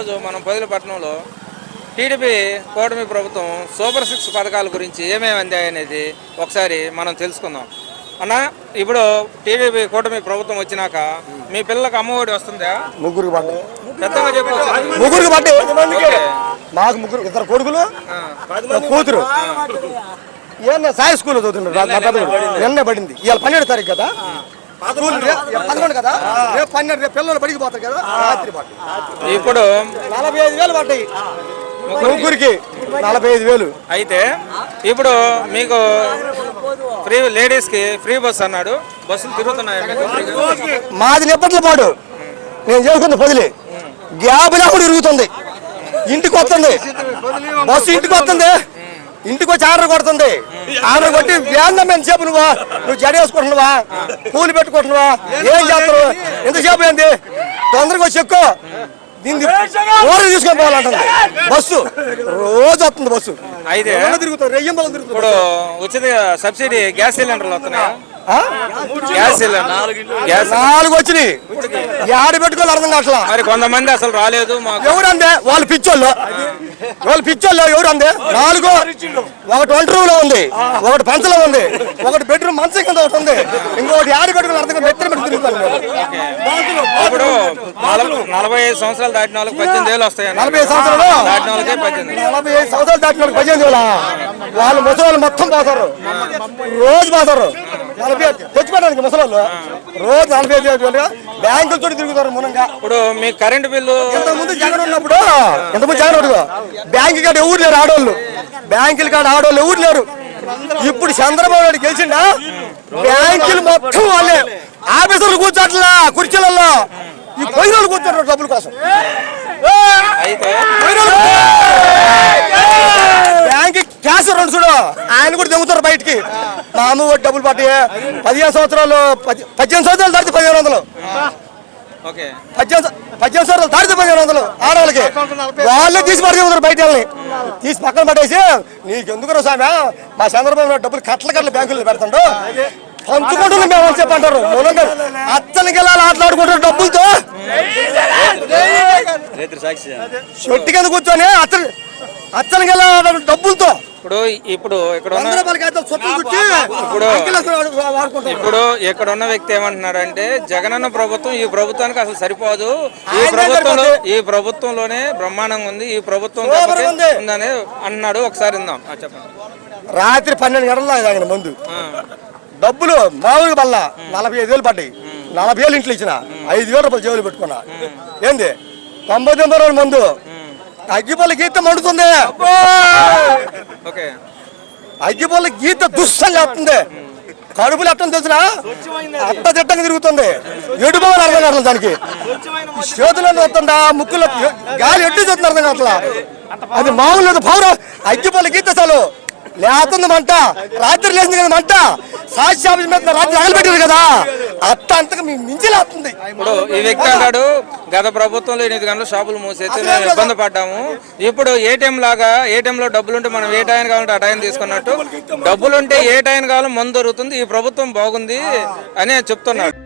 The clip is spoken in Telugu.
ఈరోజు మనం పొదిలిపట్నంలో టీడీపీ కూటమి ప్రభుత్వం సూపర్ 6 పథకాల గురించి ఏమేమి అందాయి అనేది ఒకసారి మనం తెలుసుకుందాం. అన్న, ఇప్పుడు టీడీపీ కూటమి ప్రభుత్వం వచ్చినాక మీ పిల్లలకు అమ్మఒడి వస్తుందా? ముగ్గురికి పడ్డాయి. పెద్దగా చెప్పు. ముగ్గురికి పడ్డాయి. మాకు ముగ్గురు, ఇద్దరు కొడుకులు, కూతురు. సాయి స్కూల్లో చదువుతుండ్రు. నిన్న పడింది. ఇవాళ 12వ తారీఖు కదా, 11 కదా, రేపు 12, రేపు పిల్లలు బడికి పోతారు కదా, రాత్రి పడ్డాయి. ఇప్పుడు 45,000 పడ్డాయి ముగ్గురికి, 45,000. అయితే ఇప్పుడు మీకు ఫ్రీ లేడీస్కి ఫ్రీ బస్ అన్నాడు. బస్సులు తిరుగుతున్నాయి. మాది నిప్పట్ల పాడు, నేను చేసుకుంది పొదిలి. గ్యాప్ కూడా తిరుగుతుంది. ఇంటికి వస్తుంది బస్సు, ఇంటికి వస్తుంది. ఇంటికి వచ్చి ఆర్డర్ కొడుతుంది. ఆర్డర్ కొట్టి వ్యాన్నం ఎంతసేపు నువ్వు జడ వేసుకుంటున్నావా, పూలు పెట్టుకుంటున్నావా, ఏం చేస్తావు, ఎంతసేపు ఏంది, తొందరగా వచ్చి ఎక్కువ దీన్ని రోజు తీసుకొని పోవాలంటుంది. బస్సు రోజు వస్తుంది. బస్సు అయితే తిరుగుతుంది, రెయ్యం తిరుగుతుంది. ఇప్పుడు ఉచిత సబ్సిడీ గ్యాస్ సిలిండర్లు వస్తున్నాయా? గ్యాస్ సిలిండర్ 4 వచ్చినాయి. ఆడ పెట్టుకోవాలి అర్థం కావట్లా. మరి కొంతమంది అసలు రాలేదు. ఎవరందే వాళ్ళు పిచ్చోళ్ళు, ఎవరు అందే. 4, ఒకటి వంట రూమ్ లో ఉంది, ఒకటి పంచలో ఉంది, ఒకటి బెడ్రూమ్ మంచం కింద ఒకటి ఉంది, ఇంకొకటి ఆడ పెట్టుకుని అర్థం పెట్టుకుని. ఇప్పుడు 45 సంవత్సరాలు దాటిన వాళ్ళకి 18,000 వస్తాయి. 45 సంవత్సరాలు దాటిన వాళ్ళకి 18,000. 45 సంవత్సరాలు దాటిన వాళ్ళకి 18,000. వాళ్ళు ముసలి మొత్తం పోతారు, రోజు పోతారు. 40 తెచ్చుకోవడానికి ముసలాళ్ళు రోజు 45,000 బ్యాంకులతో తిరుగుతారు మునంగా. ఇప్పుడు మీ కరెంట్ బిల్లు ఇంతకుముందు జగన్ ఉన్నప్పుడు, బ్యాంకు కాడ ఎవరు లేరు ఆడోళ్ళు, బ్యాంకుల కాడ ఆడోళ్ళు ఎవరు లేరు. ఇప్పుడు చంద్రబాబు నాయుడు గెలిచిండా, బ్యాంకులు మొత్తం వాళ్ళే. ఆఫీసర్లు కూర్చోట్లా కుర్చీలలో, ఈ పోయిన వాళ్ళు కూర్చోరు డబ్బుల కోసం. బ్యాంక్ క్యాష్ రెండు చూడు, ఆయన కూడా దిగుతారు బయటికి. మా అమ్మ ఒట్టి డబ్బులు పట్టి 15 సంవత్సరాలు, 18 సంవత్సరాలు దాటితే 1,500. 18 సంవత్సరాలు దాటితే 1,500 ఆడవాళ్ళకి. వాళ్ళే తీసి పడుతున్నారు బయట, వాళ్ళని తీసి పక్కన పట్టేసి, నీకెందుకు సామె మా చంద్రబాబు నాయుడు డబ్బులు కట్ల బ్యాంకుల్లో పెడతాడు, పంచుకుంటున్నాం మేము అని చెప్పంటారు. మూలంగా అత్తనికి వెళ్ళాలి ఆటలాడుకుంటారు డబ్బులతో. చెట్టు కింద కూర్చొని అత్తనికి వెళ్ళాలి డబ్బులతో. ఇప్పుడు ఇక్కడ ఉన్న వ్యక్తి ఏమంటున్నాడంటే, జగనన్న ప్రభుత్వం ఈ ప్రభుత్వానికి అసలు సరిపోదు, ఈ ప్రభుత్వంలోనే బ్రహ్మాండంగా ఉంది, ఈ ప్రభుత్వం ఉందని అన్నాడు. ఒకసారి విందాం. చెప్పండి. రాత్రి 12 గంటల తాగిన మందు డబ్బులు మామూలుగా వల్ల 45,000 పడ్డాయి. 40,000 ఇంట్లో ఇచ్చిన, 5,000 రూపాయలు జేబులు పెట్టుకున్నా. ఏంది 99 రోజుల మందు అగ్గిపొల్ల గీత మండుతుంది. అగ్గిపొల్ల గీత దుస్సం చేస్తుంది. కడుపులు ఎట్టని తెలిసిన అట్ట తిట్టంగా తిరుగుతుంది. ఎడుపోవాలి అర్థం కావట్లేదు దానికి. చేతుల్లో వస్తుందా, ముక్కులో గాలి ఎడ్డు చూస్తుంది అర్థం కావట్లా. అది మామూలు లేదు. పౌరం అగ్గిపొల్ల గీత చాలు లేతుంది మంట. రాత్రి లేచింది కదా మంట, సాక్షి మీద రాత్రి తగలబెట్టారు కదా, అట్ట అంతగా మించి లేస్తుంది. ఇప్పుడు ఈ వ్యక్తి అంటాడు, గత ప్రభుత్వంలో 8 గంటల షాపులు మూసేసి మేము ఇబ్బంది పడ్డాము. ఇప్పుడు ఏటీఎంలో డబ్బులుంటే మనం ఏ టైం కావాలంటే ఆ టైం తీసుకున్నట్టు, డబ్బులుంటే ఏ టైం కావాలో మందు దొరుకుతుంది, ఈ ప్రభుత్వం బాగుంది అని చెప్తున్నాడు.